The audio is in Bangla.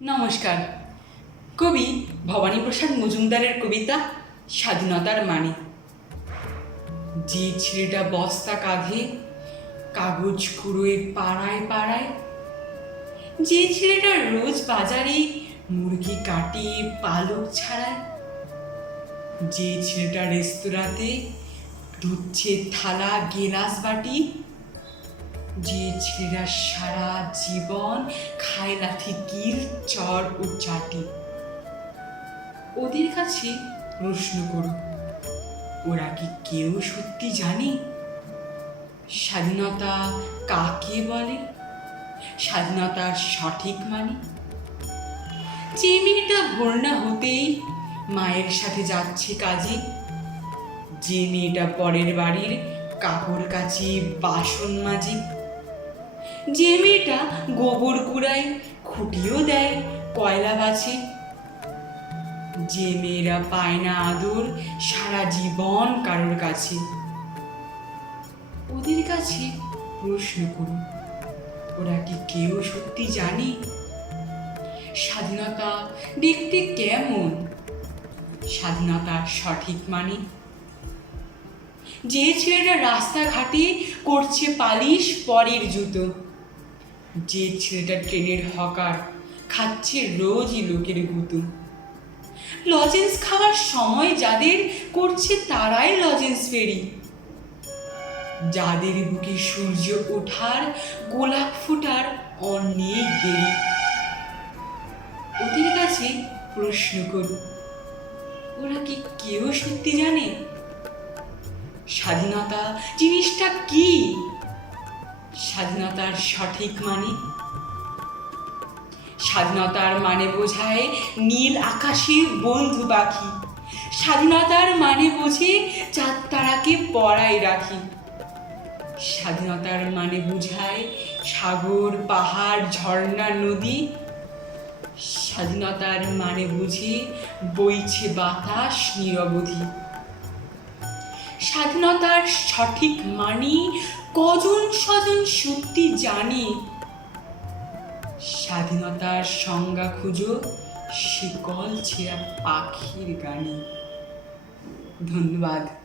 নমস্কার। কবি ভবানীপ্রসাদ মজুমদারের কবিতা স্বাধীনতার মানে যে ছেলেটা বস্তা কাঁধে, কাগজ কুড়োয় পাড়ায় পাড়ায়, যে ছেলেটা রোজ বাজারে মুরগি কাটিয়ে পালক ছাড়ায়, যে ছেলেটা রেস্তোরাঁতে ধুচ্ছে থালা, গেলাস বাটি যে ছেলেরা সারা জীবন খায় লাথি কিল চর ও চাটি। ওদের কাছে প্রশ্ন করো, ওরা কি কেউ সত্যি জানে? স্বাধীনতা কাকে বলে? স্বাধীনতার সঠিক মানে? যে মেয়েটা ভোর হতেই মায়ের সাথে যাচ্ছে কাজে, যে মেয়েটা পরের বাড়ির কাপড় কাচে বাসন মাজে যে মেয়েটা গোবর কুড়ায়, খুঁটিও দেয়, কয়লা বাছে। যে মেয়েরা পায় না আদর, সারা জীবন কারোর কাছে। ওদের কাছে প্রশ্ন করুন, ওরা কি কেউ সত্যি জানে? স্বাধীনতা দেখতে কেমন? স্বাধীনতার সঠিক মানে? যে ছেলেরা রাস্তাঘাটে করছে পালিশ পরের জুতো। যে ছেলেটা ট্রেনের হকার খাচ্ছে রোজই লোকের গুতু। লজেন্স খাওয়ার সময় যাদের করছে তারাই লজেন্স ফেরি। যাদের বুকে সূর্য ওঠার, গোলাপ ফোটার অনেক দেরি। ওদের কাছে প্রশ্ন করুন ওরা কি কেউ সত্যি জানে? স্বাধীনতা জিনিসটা কি? স্বাধীনতার সঠিক মানে? স্বাধীনতার মানে বোঝায় নীল আকাশের বন্ধু পাখি। স্বাধীনতার মানে বোঝে চাঁদ তারাকে পড়ায় রাখি। স্বাধীনতার মানে বোঝায় সাগর, পাহাড়, ঝর্ণা, নদী। স্বাধীনতার মানে বুঝি বইছে বাতাস, নিরবধি। স্বাধীনতার সঠিক মানি কজন স্বজন সত্যি জানি? স্বাধীনতার সংজ্ঞা খুঁজো, শিকল ছেঁড়া পাখির গানে। ধন্যবাদ।